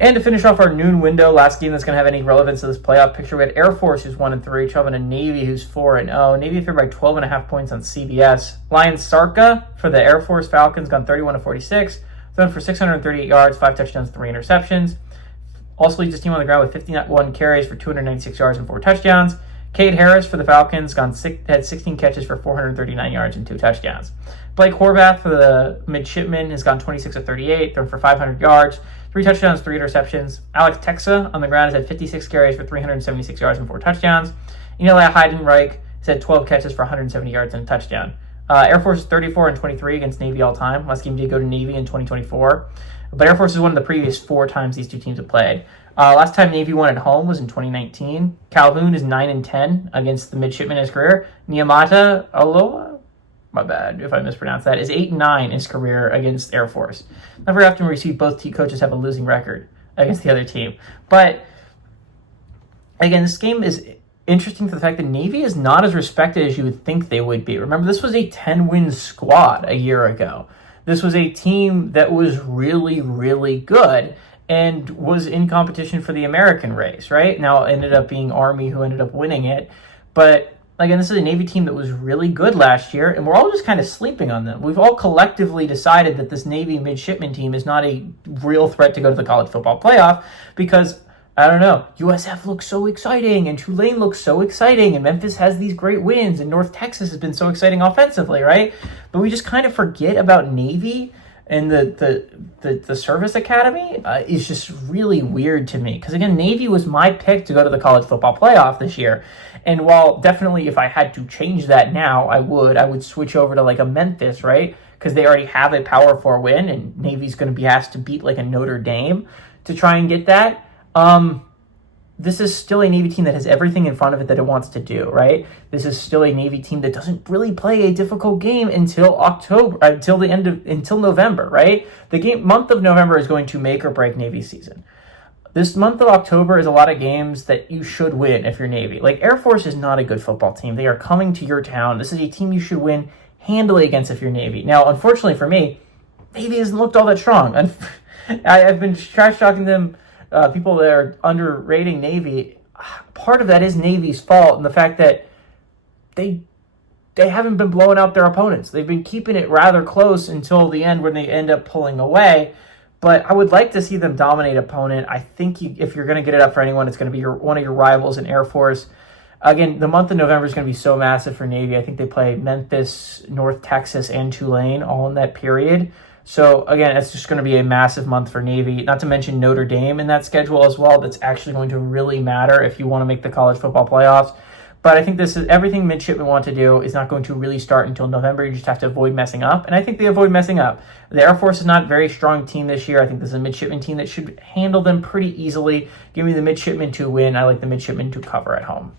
And to finish off our noon window, last game that's going to have any relevance to this playoff picture, we had Air Force, who's 1-3, traveling to Navy, who's 4-0. Navy favored by 12.5 points on CBS. Lion Sarka for the Air Force Falcons gone 31-46, thrown for 638 yards, 5 touchdowns, 3 interceptions. Also leads his team on the ground with 51 carries for 296 yards and 4 touchdowns. Cade Harris for the Falcons had 16 catches for 439 yards and 2 touchdowns. Blake Horvath for the Midshipmen has gone 26-38, thrown for 500 yards, 3 touchdowns, 3 interceptions. Alex Texa on the ground has had 56 carries for 376 yards and 4 touchdowns. Eli Heidenreich has had 12 catches for 170 yards and a touchdown. Air Force is 34-23 against Navy all time. Last game did go to Navy in 2024. But Air Force is one of the previous 4 times these two teams have played. Last time Navy won at home was in 2019. Calhoun is 9-10 against the Midshipmen in his career. Niamata Aloha, my bad if I mispronounce that, is 8-9 in his career against Air Force. Not very often we see both team coaches have a losing record against the other team. But again, this game is interesting to the fact that Navy is not as respected as you would think they would be. Remember, this was a 10-win squad a year ago. This was a team that was really, really good and was in competition for the American race, right? Now, it ended up being Army who ended up winning it. But, again, this is a Navy team that was really good last year, and we're all just kind of sleeping on them. We've all collectively decided that this Navy midshipman team is not a real threat to go to the college football playoff because, I don't know, USF looks so exciting, and Tulane looks so exciting, and Memphis has these great wins, and North Texas has been so exciting offensively, right? But we just kind of forget about Navy, and the service academy is just really weird to me. Because, again, Navy was my pick to go to the college football playoff this year. And while definitely if I had to change that now, I would switch over to like a Memphis, right? Because they already have a Power 4 win, and Navy's going to be asked to beat like a Notre Dame to try and get that. This is still a Navy team that has everything in front of it that it wants to do, right? This is still a Navy team that doesn't really play a difficult game until November, right? The month of November is going to make or break Navy season. This month of October is a lot of games that you should win if you're Navy. Like, Air Force is not a good football team. They are coming to your town. This is a team you should win handily against if you're Navy. Now, unfortunately for me, Navy hasn't looked all that strong. I've been trash talking them. People that are underrating Navy, part of that is Navy's fault, and the fact that they haven't been blowing out their opponents. They've been keeping it rather close until the end when they end up pulling away. But I would like to see them dominate opponent. I think if you're going to get it up for anyone, it's going to be one of your rivals in Air Force. Again, the month of November is going to be so massive for Navy. I think they play Memphis, North Texas, and Tulane all in that period. So, again, it's just going to be a massive month for Navy, not to mention Notre Dame in that schedule as well. That's actually going to really matter if you want to make the college football playoffs. But I think this is everything midshipmen want to do is not going to really start until November. You just have to avoid messing up. And I think they avoid messing up. The Air Force is not a very strong team this year. I think this is a midshipman team that should handle them pretty easily. Give me the midshipmen to win. I like the midshipmen to cover at home.